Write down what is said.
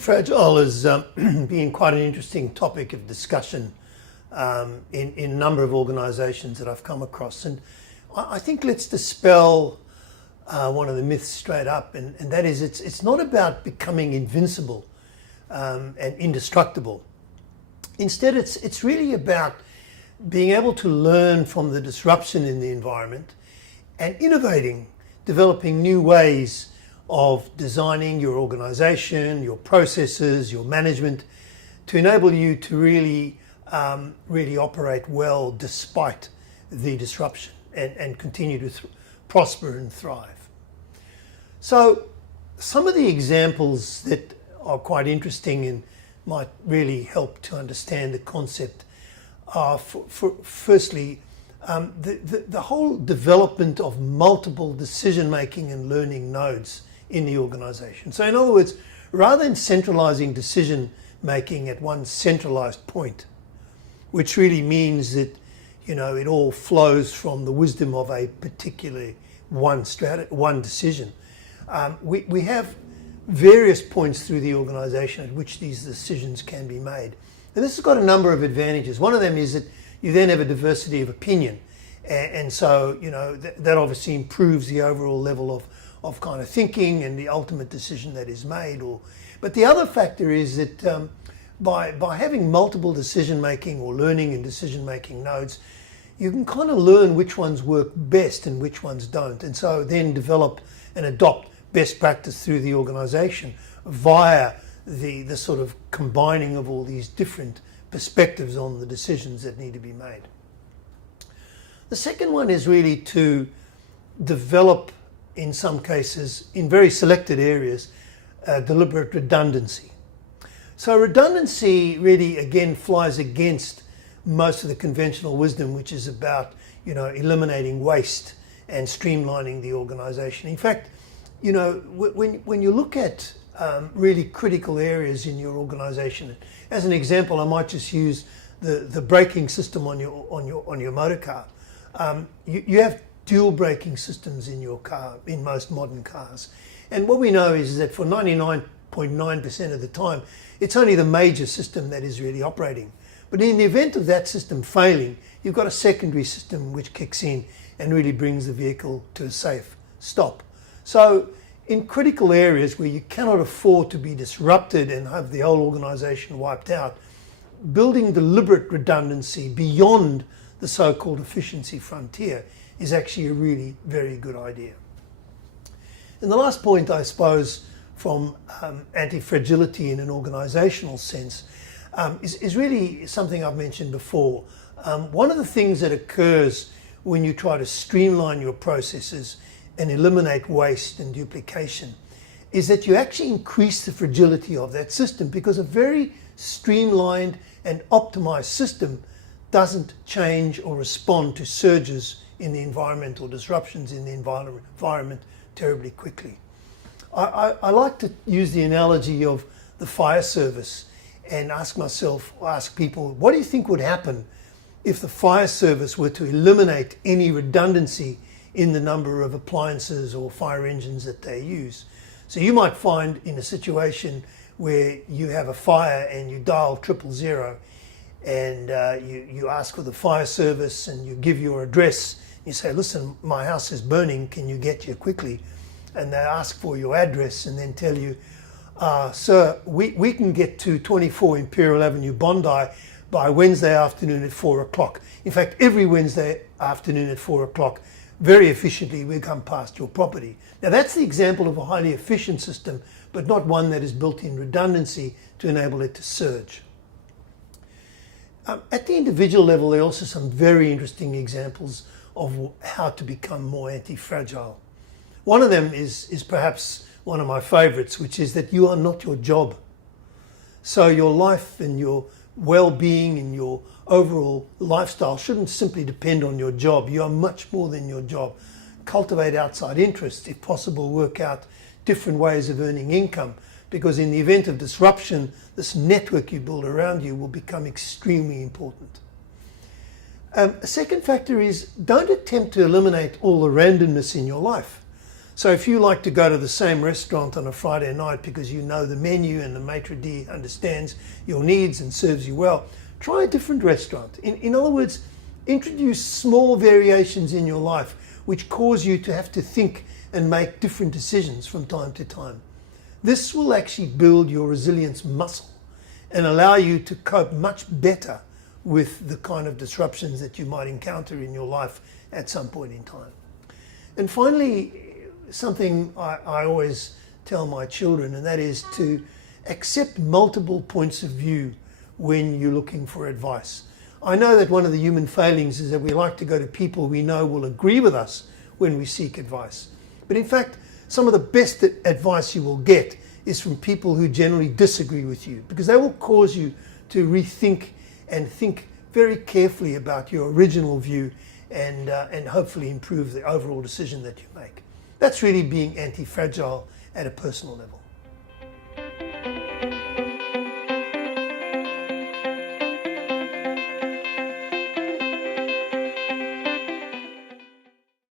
Anti-fragile has been quite an interesting topic of discussion in a number of organisations that I've come across. And I think let's dispel one of the myths straight up, and that is it's not about becoming invincible and indestructible. Instead, it's really about being able to learn from the disruption in the environment and innovating, developing new ways of designing your organisation, your processes, your management, to enable you to really operate well despite the disruption and continue to prosper and thrive. So some of the examples that are quite interesting and might really help to understand the concept are, firstly, the whole development of multiple decision-making and learning nodes in the organisation. So in other words, rather than centralising decision-making at one centralised point, which really means that, you know, it all flows from the wisdom of a particular one decision, we have various points through the organisation at which these decisions can be made. And this has got a number of advantages. One of them is that you then have a diversity of opinion. And so, you know, that obviously improves the overall level of kind of thinking and the ultimate decision that is made. But the other factor is that by having multiple decision-making or learning and decision-making nodes, you can kind of learn which ones work best and which ones don't. And so then develop and adopt best practice through the organisation via the sort of combining of all these different perspectives on the decisions that need to be made. The second one is really to develop, in some cases, in very selected areas, deliberate redundancy. So redundancy really, again, flies against most of the conventional wisdom, which is about, you know, eliminating waste and streamlining the organisation. In fact, you know, when you look at really critical areas in your organisation, as an example, I might just use the braking system on your motor car. You have dual braking systems in your car, in most modern cars. And what we know is that for 99.9% of the time, it's only the major system that is really operating. But in the event of that system failing, you've got a secondary system which kicks in and really brings the vehicle to a safe stop. So in critical areas where you cannot afford to be disrupted and have the whole organisation wiped out, building deliberate redundancy beyond the so-called efficiency frontier is actually a really very good idea. And the last point, I suppose, from anti-fragility in an organisational sense is really something I've mentioned before. One of the things that occurs when you try to streamline your processes and eliminate waste and duplication is that you actually increase the fragility of that system, because a very streamlined and optimized system doesn't change or respond to surges in the environmental disruptions in the environment terribly quickly. I like to use the analogy of the fire service and ask people, what do you think would happen if the fire service were to eliminate any redundancy in the number of appliances or fire engines that they use? So you might find in a situation where you have a fire and you dial 000 and you ask for the fire service and you give your address. You say, listen, my house is burning, can you get here quickly? And they ask for your address and then tell you, sir, we can get to 24 Imperial Avenue, Bondi by Wednesday afternoon at 4 o'clock. In fact, every Wednesday afternoon at 4 o'clock, very efficiently, we come past your property. Now that's the example of a highly efficient system, but not one that is built in redundancy to enable it to surge. At the individual level, there are also some very interesting examples of how to become more anti-fragile. One of them is perhaps one of my favorites, which is that you are not your job. So your life and your well-being and your overall lifestyle shouldn't simply depend on your job. You are much more than your job. Cultivate outside interests, if possible, work out different ways of earning income, because in the event of disruption, this network you build around you will become extremely important. A second factor is don't attempt to eliminate all the randomness in your life. So if you like to go to the same restaurant on a Friday night because you know the menu and the maitre d' understands your needs and serves you well, try a different restaurant. In other words, introduce small variations in your life which cause you to have to think and make different decisions from time to time. This will actually build your resilience muscle and allow you to cope much better with the kind of disruptions that you might encounter in your life at some point in time. And finally, something I always tell my children, and that is to accept multiple points of view when you're looking for advice. I know that one of the human failings is that we like to go to people we know will agree with us when we seek advice. But in fact, some of the best advice you will get is from people who generally disagree with you, because they will cause you to rethink and think very carefully about your original view and hopefully improve the overall decision that you make. That's really being anti-fragile at a personal level.